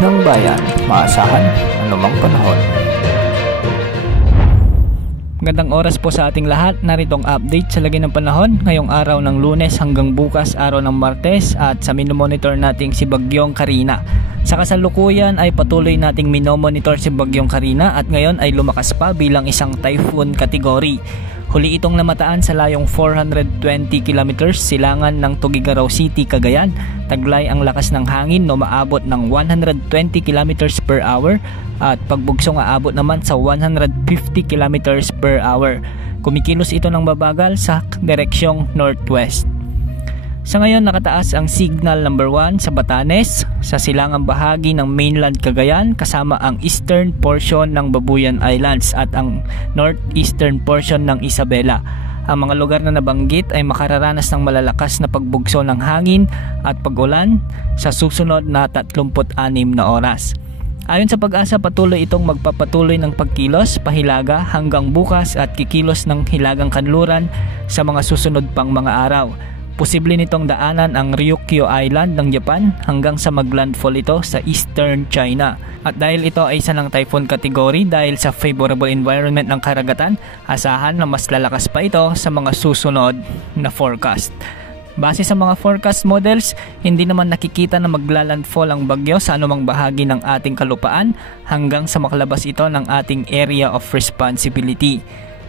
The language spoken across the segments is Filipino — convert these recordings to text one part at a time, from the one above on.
ng bayan, maasahan anumang panahon. Magandang oras po sa ating lahat. Narito ang update sa lagay ng panahon ngayong araw ng Lunes hanggang bukas araw ng Martes at sa minomonitor nating si Bagyong Carina. Sa kasalukuyan ay patuloy nating minomonitor si Bagyong Carina at ngayon ay lumakas pa bilang isang typhoon category. Huli itong namataan sa layong 420 km silangan ng Tuguegarao City, Cagayan. Taglay ang lakas ng hangin na umaabot ng 120 km per hour at pagbugsong aabot naman sa 150 km per hour. Kumikilos ito ng mabagal sa direksyong northwest. Sa ngayon nakataas ang signal number 1 sa Batanes, sa silangang bahagi ng mainland Cagayan kasama ang eastern portion ng Babuyan Islands at ang northeastern portion ng Isabela. Ang mga lugar na nabanggit ay makararanas ng malalakas na pagbugso ng hangin at pag-ulan sa susunod na 36 na oras. Ayon sa Pag-asa, patuloy itong magpapatuloy ng pagkilos pahilaga hanggang bukas at kikilos ng hilagang kanluran sa mga susunod pang mga araw. Posible nitong daanan ang Ryukyu Island ng Japan hanggang sa maglandfall ito sa eastern China. At dahil ito ay isa ng typhoon category dahil sa favorable environment ng karagatan, asahan na mas lalakas pa ito sa mga susunod na forecast. Base sa mga forecast models, hindi naman nakikita na maglalandfall ang bagyo sa anumang bahagi ng ating kalupaan hanggang sa makalabas ito ng ating area of responsibility.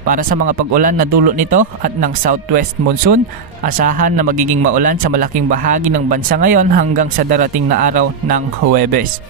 Para sa mga pag-ulan na dulot nito at ng southwest monsoon, asahan na magiging maulan sa malaking bahagi ng bansa ngayon hanggang sa darating na araw ng Huwebes.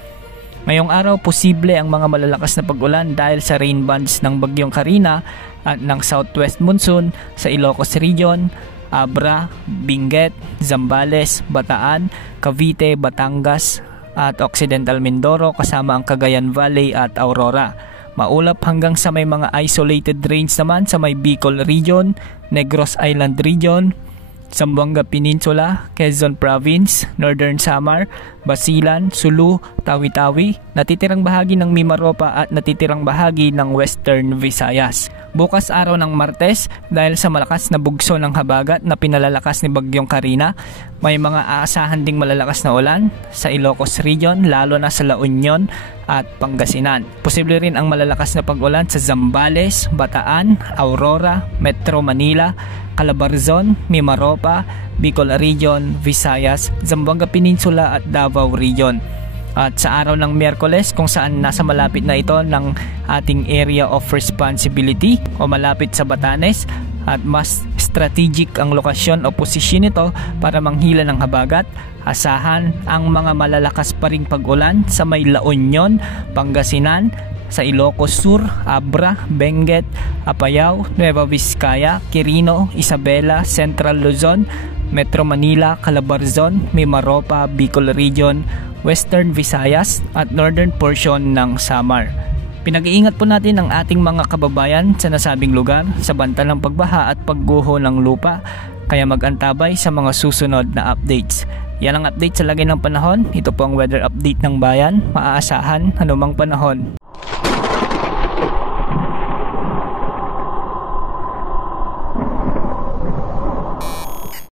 Ngayong araw, posible ang mga malalakas na pag-ulan dahil sa rain bands ng Bagyong Carina at ng southwest monsoon sa Ilocos Region, Abra, Benguet, Zambales, Bataan, Cavite, Batangas at Occidental Mindoro kasama ang Cagayan Valley at Aurora. Maulap hanggang sa may mga isolated rains naman sa may Bicol Region, Negros Island Region, Zamboanga Peninsula, Quezon Province, Northern Samar, Basilan, Sulu, Tawi-Tawi, natitirang bahagi ng Mimaropa at natitirang bahagi ng Western Visayas. Bukas araw ng Martes, dahil sa malakas na bugso ng habagat na pinalalakas ni Bagyong Carina, may mga aasahan ding malalakas na ulan sa Ilocos Region, lalo na sa La Union at Pangasinan. Posible rin ang malalakas na pag-ulan sa Zambales, Bataan, Aurora, Metro Manila, Calabarzon, Mimaropa, Bicol Region, Visayas, Zamboanga Peninsula at Davao Region. At sa araw ng Miyerkules kung saan nasa malapit na ito ng ating area of responsibility o malapit sa Batanes at mas strategic ang lokasyon o posisyon nito para manghila ng habagat, asahan ang mga malalakas pa ring pag-ulan sa may La Union, Pangasinan, sa Ilocos Sur, Abra, Benguet, Apayao, Nueva Vizcaya, Quirino, Isabela, Central Luzon, Metro Manila, Calabarzon, Mimaropa, Bicol Region, Western Visayas at northern portion ng Samar. Pinag-iingat po natin ang ating mga kababayan sa nasabing lugar sa banta ng pagbaha at pagguho ng lupa, kaya mag-antabay sa mga susunod na updates. Yan ang update sa lagay ng panahon. Ito po ang weather update ng bayan, maaasahan anumang panahon.